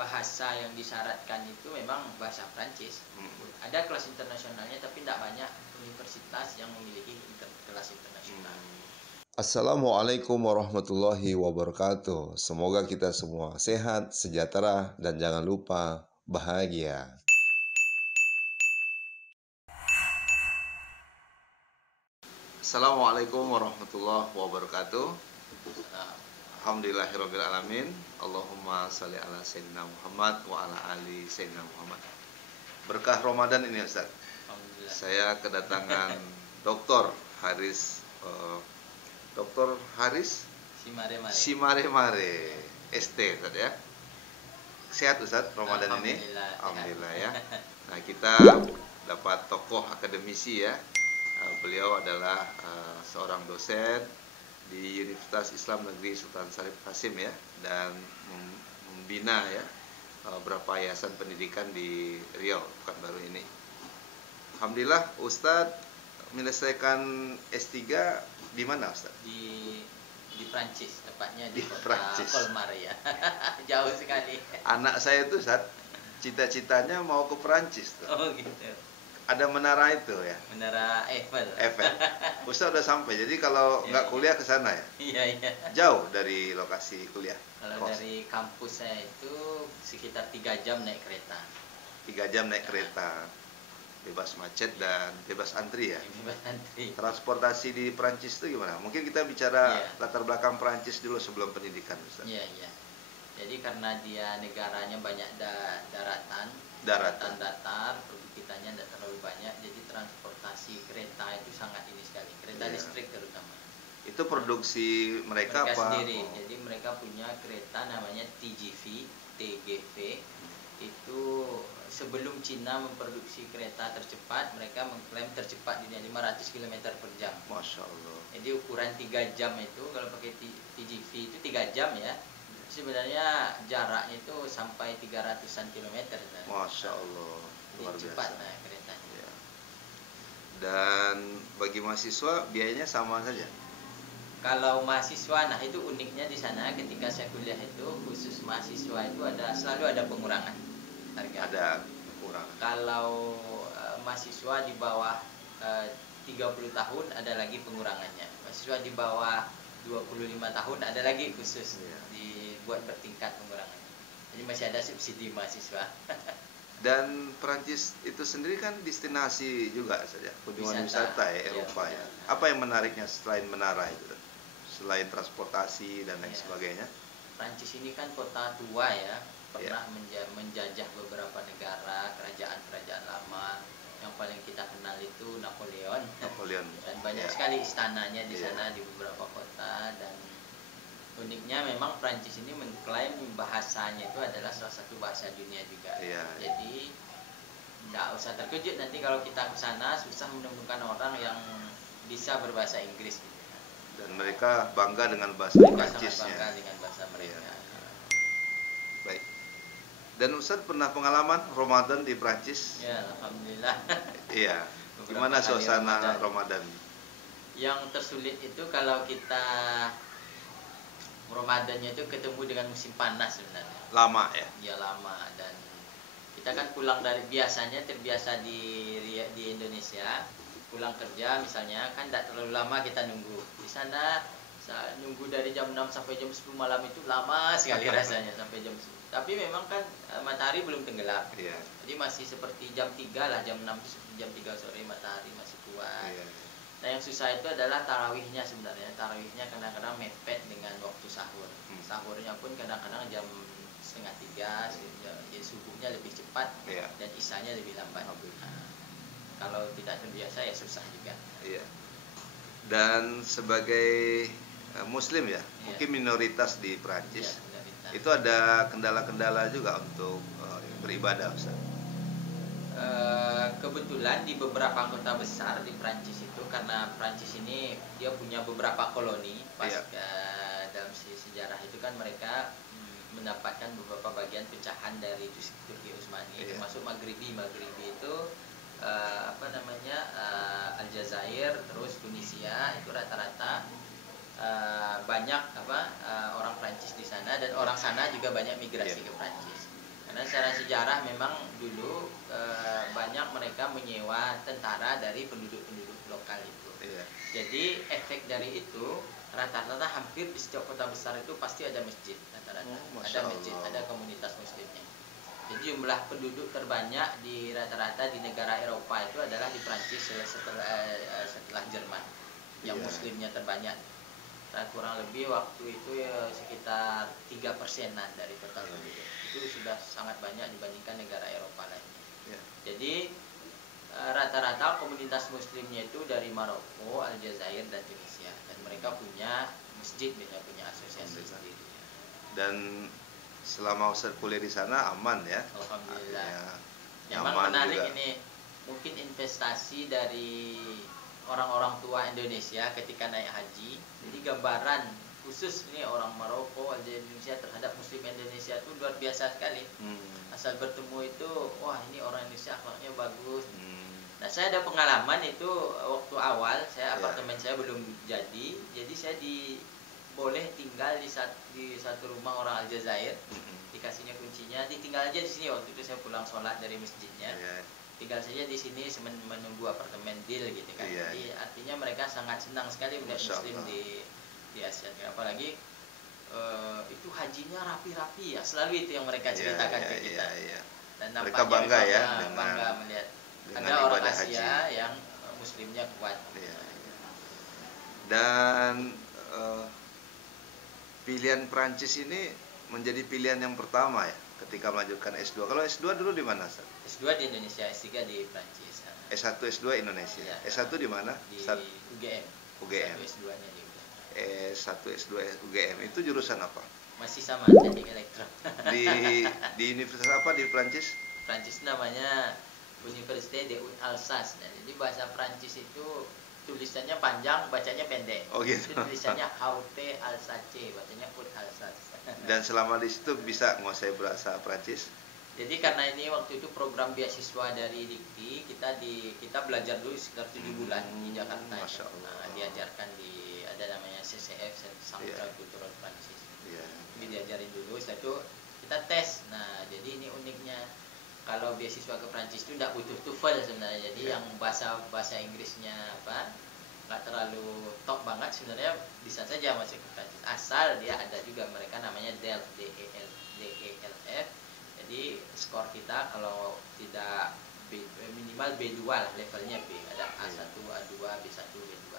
bahasa yang disyaratkan itu memang bahasa Prancis. Ada kelas internasionalnya, tapi tidak banyak universitas yang memiliki kelas internasional. Assalamualaikum warahmatullahi wabarakatuh. Semoga kita semua sehat, sejahtera, dan jangan lupa bahagia. Assalamualaikum warahmatullahi wabarakatuh. Alhamdulillahirrabbilalamin. Allahumma sholli ala sayyidina Muhammad wa ala ali sayyidina Muhammad. Berkah Ramadan ini Ustaz, saya kedatangan Dr. Haris Simaremare ST Ustaz ya. Sehat Ustaz Ramadan ini? Alhamdulillah ya. Nah, kita dapat tokoh akademisi ya. Beliau adalah seorang dosen di Universitas Islam Negeri Sultan Syarif Qasim ya, dan membina ya beberapa yayasan pendidikan di Riau Pekanbaru ini. Alhamdulillah Ustadz menyelesaikan S3 di mana Ustadz? Di Prancis, tepatnya di kota Prancis. Colmar ya. Jauh sekali. Anak saya itu Ustadz cita-citanya mau ke Prancis tuh. Oh gitu. Ada menara itu ya, Menara Eiffel. Ustadz udah sampai, jadi kalau nggak kuliah ke sana ya? Iya. Jauh dari lokasi kuliah? Kalau dari kampus saya itu sekitar 3 jam naik kereta. 3 jam naik kereta, bebas macet dan bebas antri ya? Bebas antri. Transportasi di Prancis itu gimana? Mungkin kita bicara latar belakang Prancis dulu sebelum pendidikan Ustaz. Iya. Jadi karena dia negaranya banyak daratan datar, perbukitannya tidak terlalu banyak, jadi transportasi kereta itu sangat ini sekali, kereta listrik terutama. Itu produksi mereka apa? Sendiri. Jadi mereka punya kereta namanya TGV. Itu sebelum Cina memproduksi kereta tercepat, mereka mengklaim tercepat di 500 km per jam. Masya Allah. Jadi ukuran 3 jam itu, kalau pakai TGV itu 3 jam ya, sebenarnya jaraknya itu sampai 300-an kilometer. Masya Allah, luar biasa. Cepat nah keretanya. Ya. Dan bagi mahasiswa biayanya sama saja? Kalau mahasiswa, nah itu uniknya di sana ketika saya kuliah itu, khusus mahasiswa itu selalu ada pengurangan harga. Ada pengurangan. Kalau mahasiswa di bawah 30 tahun ada lagi pengurangannya. Mahasiswa di bawah 25 tahun ada lagi khusus dibuat bertingkat pengurangan. Jadi masih ada subsidi mahasiswa. Dan Perancis itu sendiri kan destinasi juga saja, kunjungan wisata ya, Eropa ya. Apa yang menariknya selain menara itu? Selain transportasi dan lain sebagainya? Perancis ini kan kota tua ya, pernah menjajah beberapa negara, kerajaan-kerajaan lama. Yang paling kita kenal itu Napoleon. Dan banyak sekali istananya di sana di beberapa kota. Dan uniknya memang Prancis ini mengklaim bahasanya itu adalah salah satu bahasa dunia juga. Jadi tidak usah terkejut nanti kalau kita ke sana susah menemukan orang yang bisa berbahasa Inggris. Dan mereka bangga dengan bahasa Prancisnya. Bangga dengan bahasa mereka. Baik. Dan Ustadz pernah pengalaman Ramadan di Prancis? Ya, alhamdulillah. Iya. Gimana suasana Ramadan? Yang tersulit itu kalau kita Ramadannya itu ketemu dengan musim panas sebenarnya. Lama ya? Ya lama, dan kita kan pulang dari terbiasa di Indonesia, pulang kerja misalnya kan tidak terlalu lama kita nunggu. Di sana nunggu dari jam 6 sampai jam 10 malam itu lama sekali rasanya sampai jam 10. Tapi memang kan matahari belum tenggelam. Jadi masih seperti jam 3 lah, jam 6 jam 3 sore matahari masih kuat. Nah yang susah itu adalah tarawihnya sebenarnya. Tarawihnya kadang-kadang mepet dengan waktu sahur. Sahurnya pun kadang-kadang jam 2:30, jadi subuhnya lebih cepat dan isanya lebih lambat. Kalau tidak terbiasa ya susah juga. Dan sebagai Muslim ya, mungkin minoritas di Prancis, itu ada kendala-kendala juga untuk beribadah Ustaz? Kebetulan di beberapa kota besar di Prancis itu, karena Prancis ini dia punya beberapa koloni dalam sejarah itu kan mereka mendapatkan beberapa bagian pecahan dari Turki Utsmani, termasuk Maghribi itu Aljazair, terus Tunisia, itu rata-rata banyak orang Prancis di sana, dan orang sana juga banyak migrasi ke Prancis. tentara dari penduduk-penduduk lokal itu. Iya. Jadi efek dari itu rata-rata hampir di setiap kota besar itu pasti ada masjid rata-rata. Masya Ada masjid, Allah. ada komunitas muslimnya. Jadi jumlah penduduk terbanyak di rata-rata di negara Eropa itu adalah di Prancis setelah Jerman. Yang Iya. muslimnya terbanyak. Nah, kurang lebih waktu itu ya sekitar 3%-an dari total penduduk. Itu sudah sangat banyak dibandingkan negara Eropa lainnya. Iya. Jadi rata-rata komunitas muslimnya itu dari Maroko, Aljazair, dan Tunisia. Dan mereka punya masjid, mereka punya asosiasi sendiri. Dan selama Ustaz kuliah di sana aman ya? Alhamdulillah. Ya, Memang nyaman menarik juga. ini, mungkin investasi dari orang-orang tua Indonesia ketika naik haji. Jadi gambaran khusus ini orang Maroko, Aljazair, Indonesia terhadap Muslim Indonesia itu luar biasa sekali. Asal bertemu itu, wah ini orang Indonesia akhlaknya bagus. Nah, saya ada pengalaman itu waktu awal, apartemen saya belum jadi saya boleh tinggal di satu rumah orang Aljazair. Dikasihnya kuncinya, ditinggal aja di sini. Waktu itu saya pulang sholat dari masjidnya. Tinggal saja di sini menunggu apartemen deal gitu kan. Jadi artinya mereka sangat senang sekali melihat Muslim di Asia. Apalagi itu hajinya rapi-rapi ya. Selalu itu yang mereka ceritakan ke kita. Dan mereka bangga ya bangga melihat dengan ada orang ibadah Asia haji yang Muslimnya kuat. Dan pilihan Prancis ini menjadi pilihan yang pertama ya ketika melanjutkan S2. Kalau S2 dulu di mana, Ustaz? S2 di Indonesia, S3 di Prancis. S1 S2 Indonesia. Ya, S1 di mana? Di UGM. UGM. S2-nya di UGM. S1 S2 UGM itu jurusan apa? Masih sama, teknik elektro. Di universitas apa di Prancis? Prancis namanya Université de Haute-Alsace. Nah, jadi bahasa Prancis itu tulisannya panjang, bacanya pendek. Oh gitu. Tulisannya Haute-Alsace, bacanya Haute-Alsace. Dan selama di situ bisa menguasai bahasa Prancis? Jadi karena ini waktu itu program beasiswa dari Dikti, kita belajar dulu sekitar 7 bulan di Jakarta. Masya Allah. Nah, diajarkan ada namanya CCF, Central Cultural Prancis. Jadi diajarin dulu, setelah itu kita tes. Nah, jadi ini uniknya kalau beasiswa ke Prancis itu tidak butuh TOEFL sebenarnya. Jadi yang bahasa Inggrisnya nggak terlalu top banget sebenarnya, bisa saja masuk ke Prancis asal dia ada juga mereka namanya DELF, DELF. Jadi skor kita kalau tidak minimal B2 lah, levelnya B, ada A1, A2, B1, B2,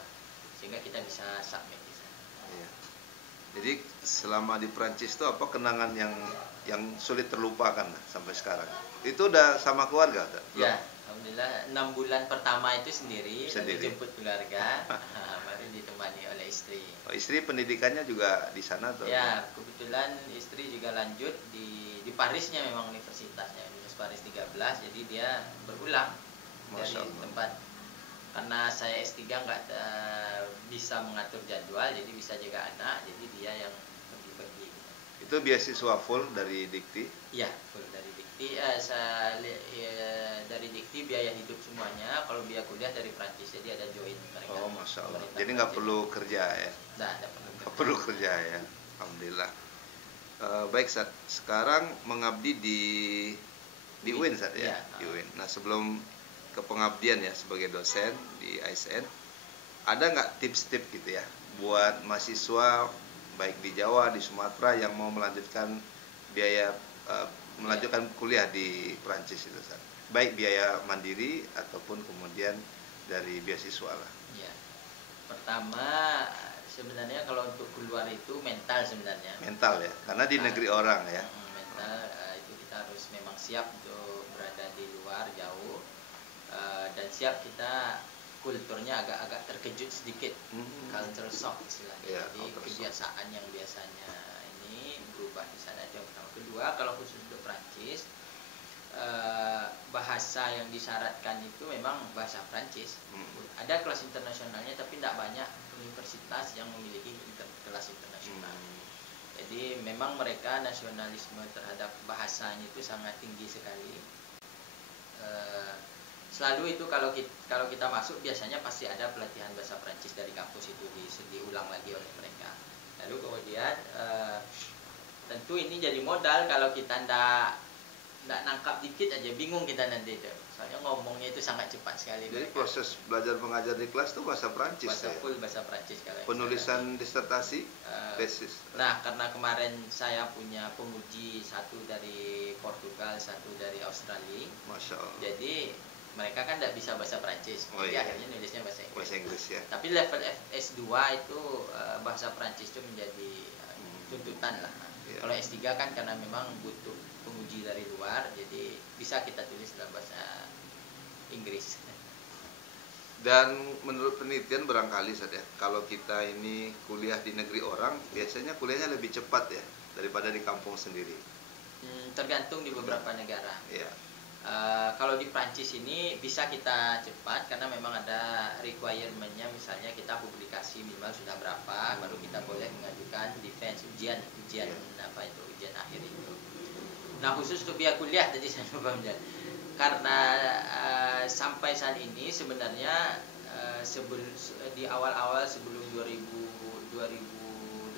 sehingga kita bisa submit di sana. Jadi selama di Prancis itu apa kenangan yang sulit terlupakan sampai sekarang? Itu udah sama keluarga? Ya, alhamdulillah 6 bulan pertama itu sendiri. Dijemput keluarga, baru ditemani oleh istri. Oh, istri pendidikannya juga di sana atau? Ya, kebetulan istri juga lanjut di Parisnya, memang universitasnya Paris 13, jadi dia berulang dari tempat. Karena saya S3 nggak bisa mengatur jadwal, jadi bisa jaga anak, jadi dia yang pergi-pergi. Itu beasiswa full dari Dikti? Iya, full dari Dikti. Dari Dikti biaya hidup semuanya. Kalau biaya kuliah dari Prancis, jadi ada join mereka. Oh, Masya Allah. Jadi nggak perlu kerja ya? Nggak perlu kerja ya. Alhamdulillah. Baik, Sat. Sekarang mengabdi di UIN, Sat ya? Di UIN. Nah, sebelum ke pengabdian ya sebagai dosen di ASN, ada nggak tips-tips gitu ya buat mahasiswa baik di Jawa, di Sumatera yang mau melanjutkan melanjutkan kuliah di Prancis itu, Sat? Baik biaya mandiri ataupun kemudian dari beasiswa lah. Ya. Pertama, sebenarnya kalau untuk keluar itu mental sebenarnya. Mental ya, karena di negeri orang ya. Mental itu kita harus memang siap untuk berada di luar jauh, dan siap kita kulturnya agak terkejut sedikit, culture shock istilahnya. Jadi kebiasaan yang biasanya ini berubah di sana, itu yang pertama. Kedua, kalau khusus untuk Prancis, bahasa yang disyaratkan itu memang bahasa Prancis. Ada kelas internasionalnya, tapi tidak banyak universitas yang memiliki kelas internasional. Jadi memang mereka nasionalisme terhadap bahasanya itu sangat tinggi sekali. Selalu itu kalau kita masuk biasanya pasti ada pelatihan bahasa Prancis dari kampus itu diulang lagi oleh mereka. Lalu kemudian tentu ini jadi modal kalau kita nggak nangkap dikit aja bingung kita nanti itu. Soalnya ngomongnya itu sangat cepat sekali. Jadi mereka. proses belajar mengajar di kelas itu bahasa Prancis Bahasa ya? full bahasa Prancis kalau Penulisan disertasi, tesis. Nah, karena kemarin saya punya penguji satu dari Portugal, satu dari Australia. Masya Allah. Jadi mereka kan tidak bisa bahasa Prancis, Oh, jadi iya. akhirnya nulisnya bahasa Inggris. Bahasa Inggris ya. Tapi level S2 itu bahasa Prancis itu menjadi tuntutan lah. Iya. Kalau S3 kan karena memang butuh penguji dari luar, jadi bisa kita tulis dalam bahasa Inggris. Dan menurut penelitian barangkali saja kalau kita ini kuliah di negeri orang, biasanya kuliahnya lebih cepat ya daripada di kampung sendiri. Tergantung di beberapa negara. Ya. Kalau di Prancis ini bisa kita cepat karena memang ada requirement-nya, misalnya kita publikasi minimal sudah berapa baru kita boleh mengajukan defense ujian apa itu ujian akhir itu. Nah, khusus untuk biaya kuliah tadi saya lupa menjawab. Karena sampai saat ini sebenarnya di awal-awal sebelum 2008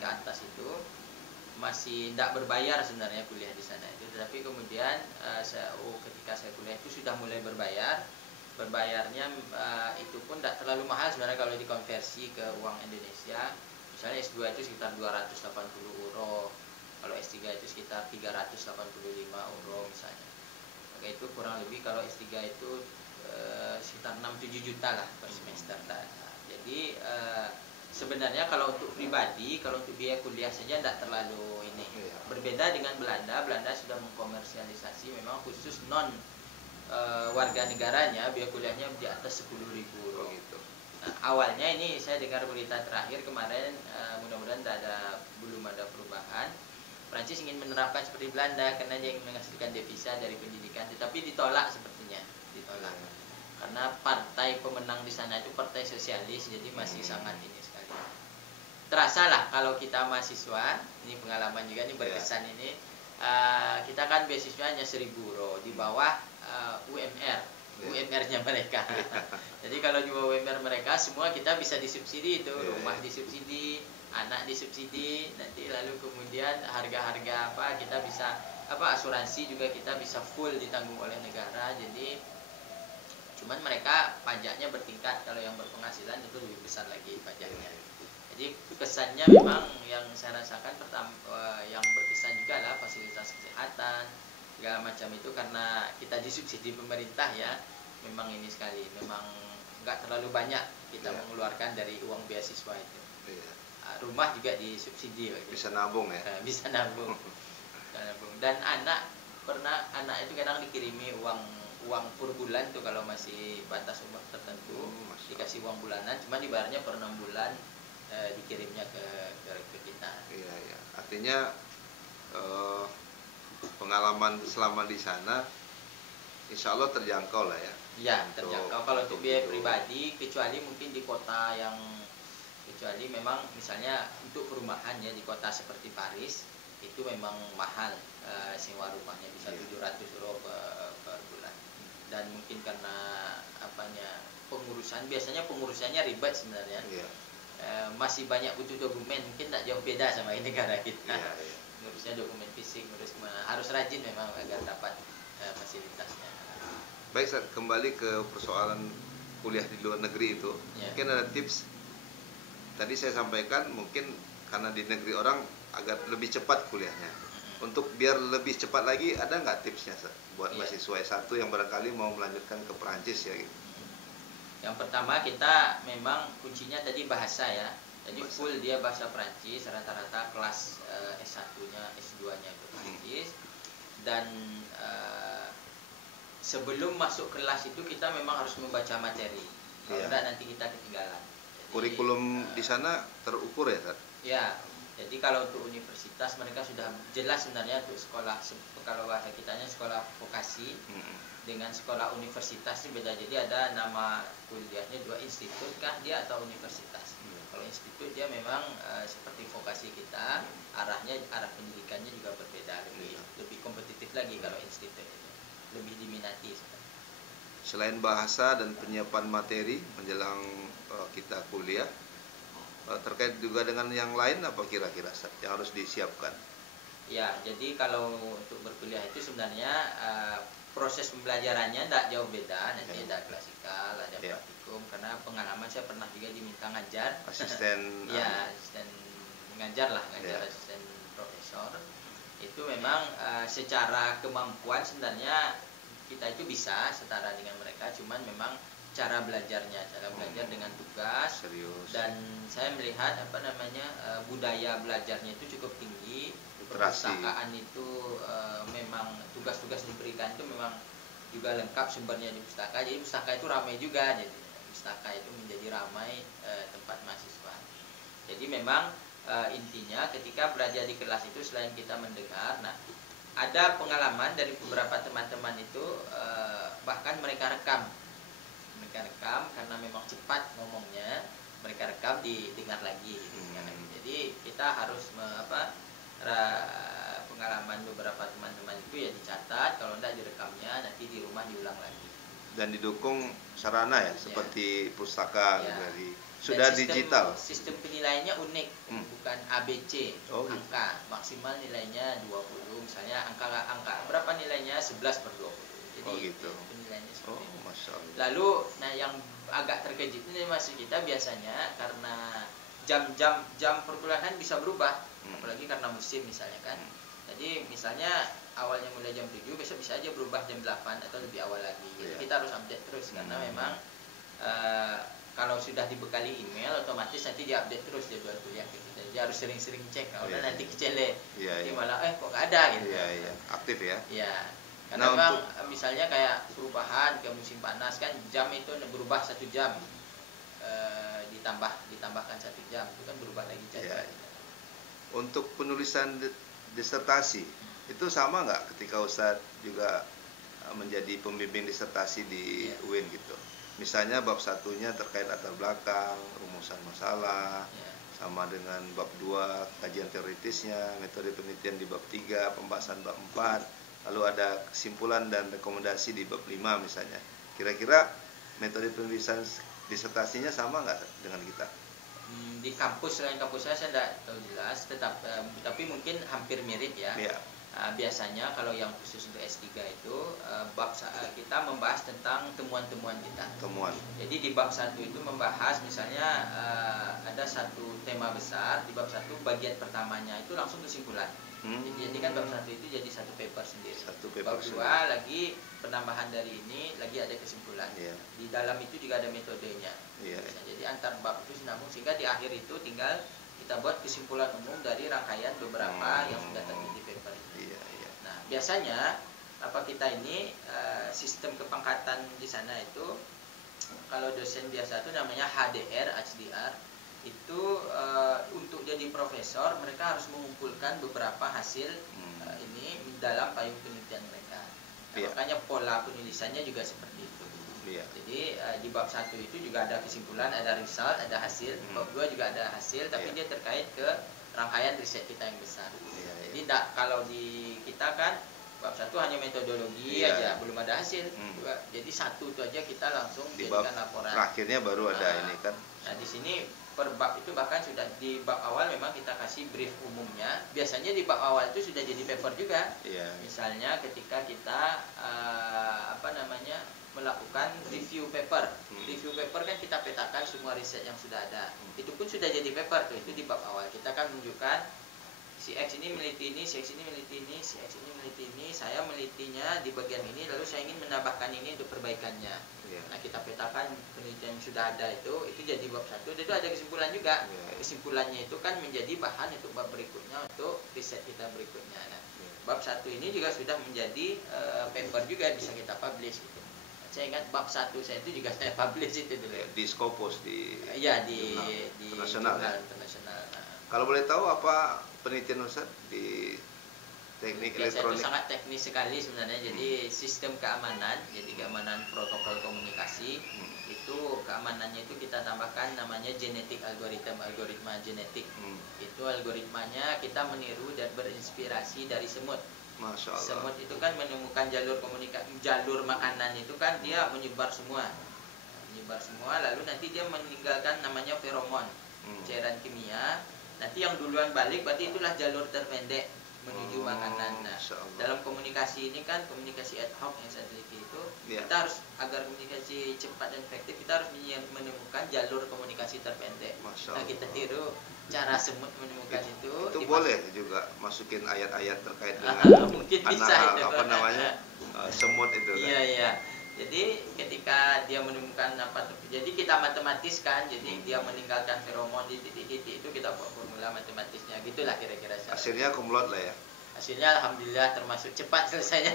ke atas itu masih tidak berbayar sebenarnya kuliah di sana itu, tetapi kemudian ketika saya kuliah itu sudah mulai berbayar. Berbayarnya itu pun tidak terlalu mahal sebenarnya kalau dikonversi ke uang Indonesia. Misalnya S2 itu sekitar 280 euro, kalau S3 itu sekitar 385 euro misalnya. Maka itu kurang lebih kalau S3 itu sekitar 6-7 juta lah per semester. Jadi sebenarnya kalau untuk pribadi, kalau untuk biaya kuliah saja tidak terlalu ini. Berbeda dengan Belanda. Belanda sudah mengkomersialisasi memang khusus non warga negaranya biaya kuliahnya di atas 10.000 euro gitu. Nah, awalnya ini saya dengar berita terakhir kemarin, mudah-mudahan belum ada perubahan. Prancis ingin menerapkan seperti Belanda karena dia ingin menghasilkan devisa dari pendidikan, tetapi ditolak sepertinya, ditolak. Karena partai pemenang di sana itu partai sosialis, jadi masih sangat ini sekali. Terasa lah kalau kita mahasiswa, ini pengalaman juga nih berkesan ini, kita kan beasiswanya 1.000 euro di bawah UMR-nya mereka. Jadi kalau di bawah UMR mereka semua kita bisa disubsidi itu, rumah disubsidi, anak disubsidi, nanti lalu kemudian harga-harga apa kita bisa asuransi juga kita bisa full ditanggung oleh negara. Jadi cuman mereka pajaknya bertingkat, kalau yang berpenghasilan itu lebih besar lagi pajaknya. Jadi kesannya memang yang saya rasakan yang berkesan juga lah fasilitas kesehatan segala macam itu, karena kita disubsidi pemerintah ya. Memang ini sekali, memang nggak terlalu banyak kita mengeluarkan dari uang beasiswa itu. Rumah juga disubsidi bisa nabung ya, bisa nabung. Dan anak itu kadang dikirimi uang per bulan tuh kalau masih batas umur tertentu, dikasih uang bulanan, cuma dibayarnya per 6 bulan, dikirimnya ke kita. Iya. Artinya pengalaman selama di sana insya Allah terjangkau lah ya. Iya, terjangkau kalau untuk biaya pribadi, kecuali mungkin di kota yang, kecuali memang misalnya untuk perumahan ya di kota seperti Paris itu memang mahal, sewa rumahnya bisa 700 euro per bulan. Dan mungkin karena biasanya pengurusannya ribet sebenarnya. Masih banyak butuh dokumen, mungkin tak jauh beda sama ini negara kita. Ngurusnya dokumen fisik, harus rajin memang agar dapat fasilitasnya. Baik, kembali ke persoalan kuliah di luar negeri itu, mungkin ada tips. Tadi saya sampaikan mungkin karena di negeri orang agar lebih cepat kuliahnya. Untuk biar lebih cepat lagi, ada nggak tipsnya buat mahasiswa S1 yang barangkali mau melanjutkan ke Perancis ya gitu? Yang pertama kita memang kuncinya tadi bahasa ya. Jadi full dia bahasa Perancis, rata-rata kelas S1-nya, S2-nya itu Perancis. Dan sebelum masuk kelas itu kita memang harus membaca materi. Kalau tidak nanti kita ketinggalan. Jadi, kurikulum di sana terukur ya, Tad? Ya. Jadi kalau untuk universitas mereka sudah jelas sebenarnya untuk sekolah, kalau bahasa kitanya sekolah vokasi dengan sekolah universitas ini beda. Jadi ada nama kuliahnya, 2 institut kah dia atau universitas. Kalau institut dia memang seperti vokasi kita, arah pendidikannya juga berbeda, lebih kompetitif lagi kalau institut itu, lebih diminati. Selain bahasa dan penyiapan materi menjelang kita kuliah, terkait juga dengan yang lain apa kira-kira yang harus disiapkan? Ya, jadi kalau untuk berkuliah itu sebenarnya proses pembelajarannya tidak jauh beda. Nanti ada klasikal, ada praktikum. Karena pengalaman saya pernah juga diminta ngajar. Asisten. Ya, asisten mengajar lah, ngajar asisten profesor. Itu memang secara kemampuan sebenarnya kita itu bisa setara dengan mereka. Cuman memang cara belajar dengan tugas. Serius. Dan saya melihat budaya belajarnya itu cukup tinggi. Perpustakaan itu memang tugas-tugas diberikan itu memang juga lengkap sumbernya di pustaka. Jadi pustaka itu ramai juga. Jadi pustaka itu menjadi ramai tempat mahasiswa. Jadi memang intinya ketika berada di kelas itu selain kita mendengar, nah ada pengalaman dari beberapa teman-teman itu bahkan mereka rekam karena memang cepat ngomongnya, mereka rekam didengar lagi. Jadi kita harus pengalaman beberapa teman-teman itu ya dicatat, kalau tidak direkamnya nanti di rumah diulang lagi. Dan didukung sarana ya, seperti pustaka dari sudah sistem, digital. Sistem penilaiannya unik, bukan ABC, angka maksimal nilainya 20, misalnya angka berapa nilainya 11/20. Jadi gitu. Penilaiannya seperti itu. Masya Allah. Lalu yang agak terkejut ini masih kita biasanya karena jam perkuliahan bisa berubah, apalagi karena musim misalnya kan. Jadi misalnya awalnya mulai jam 7, besok bisa aja berubah jam 8 atau lebih awal lagi. Jadi kita harus update terus karena memang kalau sudah dibekali email otomatis nanti diupdate terus jadwal kuliah kita. Jadi harus sering-sering cek. Kalau nanti kecele, nanti malah kok nggak ada gitu. Aktif ya. Iya. Karena memang misalnya kayak perubahan ke musim panas kan, jam itu berubah 1 jam, ditambahkan 1 jam, itu kan berubah lagi jadwal. Untuk penulisan disertasi itu sama nggak ketika Ustadz juga menjadi pembimbing disertasi di UIN gitu? Misalnya bab 1-nya terkait latar belakang, rumusan masalah, sama dengan bab 2 kajian teoritisnya, metode penelitian di bab 3, pembahasan bab 4, lalu ada kesimpulan dan rekomendasi di bab 5 misalnya. Kira-kira metode penulisan disertasinya sama nggak dengan kita? Di kampus, selain kampus saya tidak tahu jelas, tapi mungkin hampir mirip ya. Biasanya kalau yang khusus untuk S3 itu kita membahas tentang temuan-temuan kita. Jadi di bab 1 itu membahas misalnya ada satu tema besar, di bab 1 bagian pertamanya itu langsung kesimpulan. Jadi kan bab 1 itu jadi satu paper sendiri. Bab 2 lagi penambahan dari ini, lagi ada kesimpulan. Di dalam itu juga ada metodenya. Jadi antar bab itu sinambung, sehingga di akhir itu tinggal kita buat kesimpulan umum dari rangkaian beberapa yang sudah terbit di paper itu. Nah, biasanya kita ini sistem kepangkatan di sana itu, kalau dosen biasa itu namanya HDR, HDR. Itu untuk jadi profesor mereka harus mengumpulkan beberapa hasil ini dalam payung penelitian mereka. Makanya pola penulisannya juga seperti itu. Jadi di bab 1 itu juga ada kesimpulan, ada result, ada hasil. Bab 2 juga ada hasil, tapi dia terkait ke rangkaian riset kita yang besar. Jadi kalau di kita kan bab 1 hanya metodologi aja, belum ada hasil. Jadi 1 itu aja kita langsung jadikan laporan. Terakhirnya baru ada ini kan. Nah, di sini per bab itu bahkan sudah di bab awal memang kita kasih brief umumnya. Biasanya di bab awal itu sudah jadi paper juga. Misalnya ketika kita melakukan review paper. Review paper kan kita petakan semua riset yang sudah ada. Itu pun sudah jadi paper tuh, itu di bab awal. Kita akan menunjukkan si X ini meneliti ini, si X ini meneliti ini, si X ini meneliti ini, saya menelitinya di bagian ini, lalu saya ingin menambahkan ini untuk perbaikannya. Nah, kita petakan penelitian yang sudah ada itu jadi bab 1, dan itu ada kesimpulan juga. Kesimpulannya itu kan menjadi bahan untuk bab berikutnya, untuk riset kita berikutnya. Nah, bab 1 ini juga sudah menjadi paper juga, bisa kita publish gitu. Saya ingat bab 1 saya itu juga saya publish itu dulu. Di Scopus di internasional. Nah. Kalau boleh tahu apa penelitian Ustaz di teknik elektronik? Itu sangat teknis sekali sebenarnya. Jadi sistem keamanan, jadi keamanan protokol komunikasi, itu keamanannya itu kita tambahkan namanya genetik algoritma genetik. Itu algoritmanya kita meniru dan berinspirasi dari semut. Masya Allah. Semut itu kan menemukan jalur makanan itu kan dia menyebar semua, lalu nanti dia meninggalkan namanya feromon, cairan kimia. Nanti yang duluan balik berarti itulah jalur terpendek. menuju makanan. Nah, Masya Allah. dalam komunikasi ini kan komunikasi ad hoc yang saya teliti itu, Ya. kita harus agar komunikasi cepat dan efektif, kita harus menemukan jalur komunikasi terpendek. Masya Nah, Allah. kita tiru cara semut menemukan itu. Itu boleh juga masukin ayat-ayat terkait dengan Mungkin bisa anak, itu. apa namanya, semut itu kan. Iya, iya. Jadi ketika dia menemukan apa, jadi kita matematiskan, jadi dia meninggalkan feromon di titik-titik itu, kita buat formula matematisnya, gitulah kira-kira. Hasilnya kumlot lah ya. Hasilnya alhamdulillah termasuk cepat selesainya.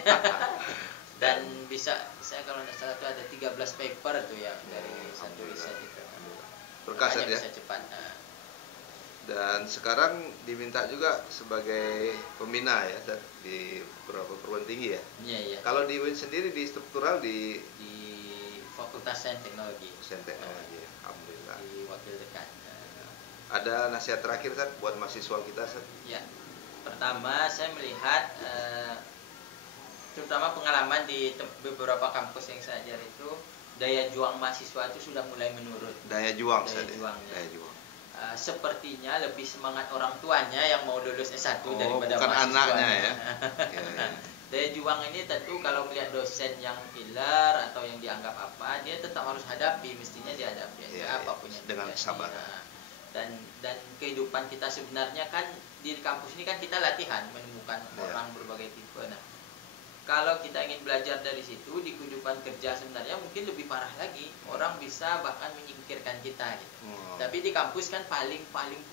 Dan bisa, saya kalau tidak salah itu ada 13 paper tuh ya dari satu riset itu. Berkah Sat, ya. Bisa cepat. Nah. Dan sekarang diminta juga sebagai pembina ya Sat, di beberapa perguruan tinggi ya. Iya, iya. Kalau di UIN sendiri di struktural di Fakultas Sains Teknologi. Teknologi, alhamdulillah. Di wakil dekan. Ada nasihat terakhir Sat buat mahasiswa kita Sat? Ya. Pertama saya melihat terutama pengalaman di beberapa kampus yang saya ajar itu, daya juang mahasiswa itu sudah mulai menurun. Daya juang Daya Sat, juangnya. Daya juang. Sepertinya lebih semangat orang tuanya yang mau lulus S1 daripada bukan mahasiswanya. anaknya ya. Ya, ya. Daya juang ini tentu kalau melihat dosen yang killer atau yang dianggap apa, dia tetap harus hadapi, mestinya dihadapi Ya, apapun yang dengan terjadi. kesabaran. Dan kehidupan kita sebenarnya kan di kampus ini kan kita latihan menemukan orang berbagai tipe. Nah, kalau kita ingin belajar dari situ di kehidupan kerja sebenarnya mungkin lebih parah lagi, orang bisa bahkan menyingkirkan kita gitu. Tapi di kampus kan paling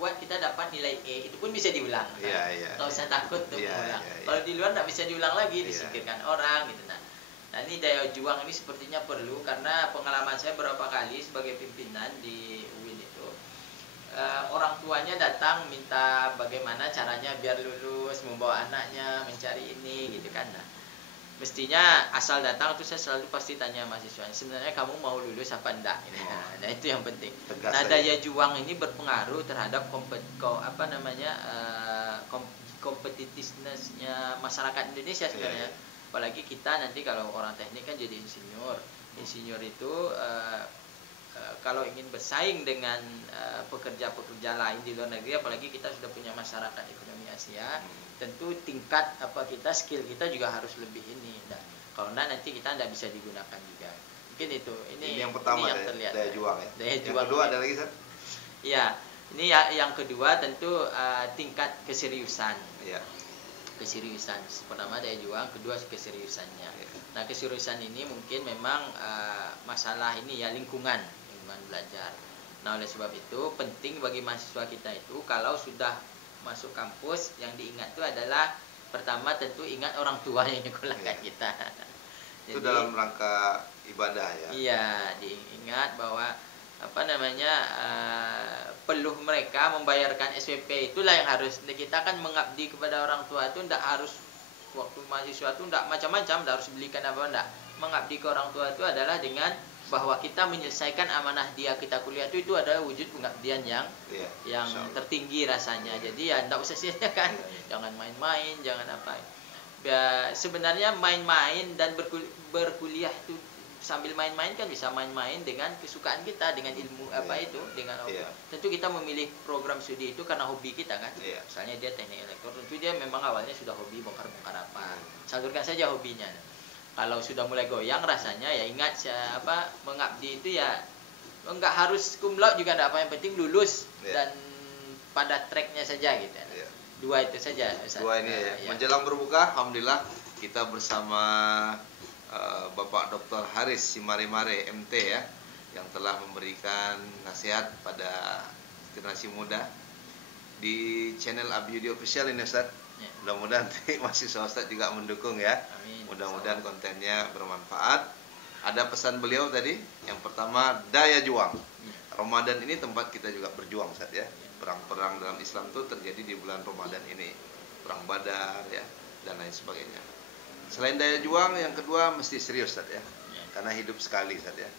kuat kita dapat nilai E, itu pun bisa diulang. Iya. Kalau saya takut tuh ulang. Iya. Kalau di luar nggak bisa diulang lagi, disingkirkan orang gitu. Nah, ini daya juang ini sepertinya perlu, karena pengalaman saya berapa kali sebagai pimpinan di UIN itu, orang tuanya datang minta bagaimana caranya biar lulus, membawa anaknya mencari ini gitu kan. Nah, mestinya asal datang itu saya selalu pasti tanya mahasiswanya, sebenarnya kamu mau lulus apa enggak gitu. Nah, itu yang penting. Tegas Nah, aja. daya juang ini berpengaruh terhadap kompetitivenessnya masyarakat Indonesia sebenarnya. Apalagi kita nanti kalau orang teknik kan jadi insinyur itu kalau ingin bersaing dengan pekerja-pekerja lain di luar negeri, apalagi kita sudah punya masyarakat ekonomi Asia, tentu tingkat skill kita juga harus lebih ini. Nah, kalau enggak nanti kita tidak bisa digunakan juga. Mungkin itu. Ini yang pertama ini yang terlihat, daya juang ya. Daya Yang juang kedua ini. ada lagi Sat? Ya, ini ya, yang kedua tentu tingkat keseriusan. Iya. Keseriusan. Pertama daya juang, kedua keseriusannya. Ya. Nah, keseriusan ini mungkin memang masalah ini ya lingkungan belajar. Nah, oleh sebab itu penting bagi mahasiswa kita itu kalau sudah masuk kampus yang diingat itu adalah pertama tentu ingat orang tua yang nyekolahkan kita. Itu Jadi, dalam rangka ibadah ya. Iya, diingat bahwa peluh mereka membayarkan SPP itulah yang harus kita kan mengabdi kepada orang tua itu, tidak harus waktu mahasiswa itu tidak macam-macam, tidak harus belikan apa enggak. Mengabdi ke orang tua itu adalah dengan bahwa kita menyelesaikan amanah dia kita kuliah itu adalah wujud pengabdian yang tertinggi rasanya. Jadi ya tidak usah sia-siakan, jangan main-main, jangan apa. Ya, sebenarnya main-main dan berkuliah itu sambil main-main kan bisa main-main dengan kesukaan kita, dengan ilmu dengan tentu kita memilih program studi itu karena hobi kita kan. Misalnya dia teknik elektro, tentu dia memang awalnya sudah hobi bongkar-bongkar apa. Salurkan saja hobinya. Kalau sudah mulai goyang rasanya ya ingat mengabdi itu ya enggak harus cum laude juga enggak apa, yang penting lulus dan pada tracknya saja gitu. Dua itu saja. Dua ini ya. Menjelang berbuka, alhamdulillah kita bersama Bapak Dr. Haris Simarimare MT ya, yang telah memberikan nasihat pada generasi muda di channel Abiyudi Official ini Ustaz. Mudah-mudahan mahasiswa Ustaz juga mendukung ya. Mudah-mudahan kontennya bermanfaat. Ada pesan beliau tadi, yang pertama daya juang. Ramadan ini tempat kita juga berjuang Ustaz ya. Perang-perang dalam Islam itu terjadi di bulan Ramadan ini. Perang Badar ya, dan lain sebagainya. Selain daya juang, yang kedua mesti serius Ustaz ya. Karena hidup sekali Ustaz ya.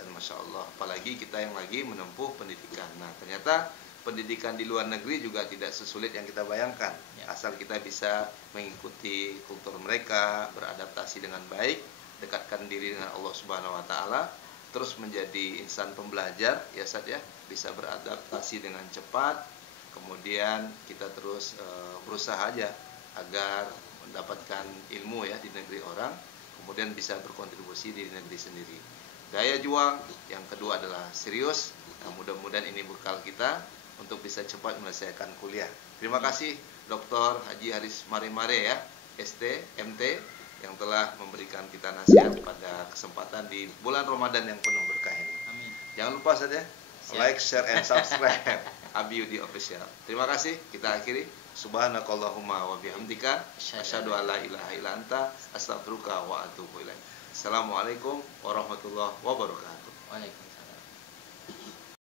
Dan Masya Allah, apalagi kita yang lagi menempuh pendidikan. Nah, ternyata pendidikan di luar negeri juga tidak sesulit yang kita bayangkan. Asal kita bisa mengikuti kultur mereka, beradaptasi dengan baik, dekatkan diri dengan Allah Subhanahu wa taala, terus menjadi insan pembelajar ya Ustaz ya, bisa beradaptasi dengan cepat. Kemudian kita terus berusaha aja agar mendapatkan ilmu ya di negeri orang, kemudian bisa berkontribusi di negeri sendiri. Daya juang, yang kedua adalah serius. Nah, mudah-mudahan ini bekal kita untuk bisa cepat menyelesaikan kuliah. Terima kasih Dr. Haji Haris Mare ya, ST, MT, yang telah memberikan kita nasihat pada kesempatan di bulan Ramadan yang penuh berkah ini. Amin. Jangan lupa saja like, share, and subscribe Abiyudi Official. Terima kasih. Kita akhiri. Subhanakallahumma wa bihamdika asyhadu an la ilaha illa anta astaghfiruka wa atubu ilaik. Assalamualaikum warahmatullahi wabarakatuh. Waalaikumsalam.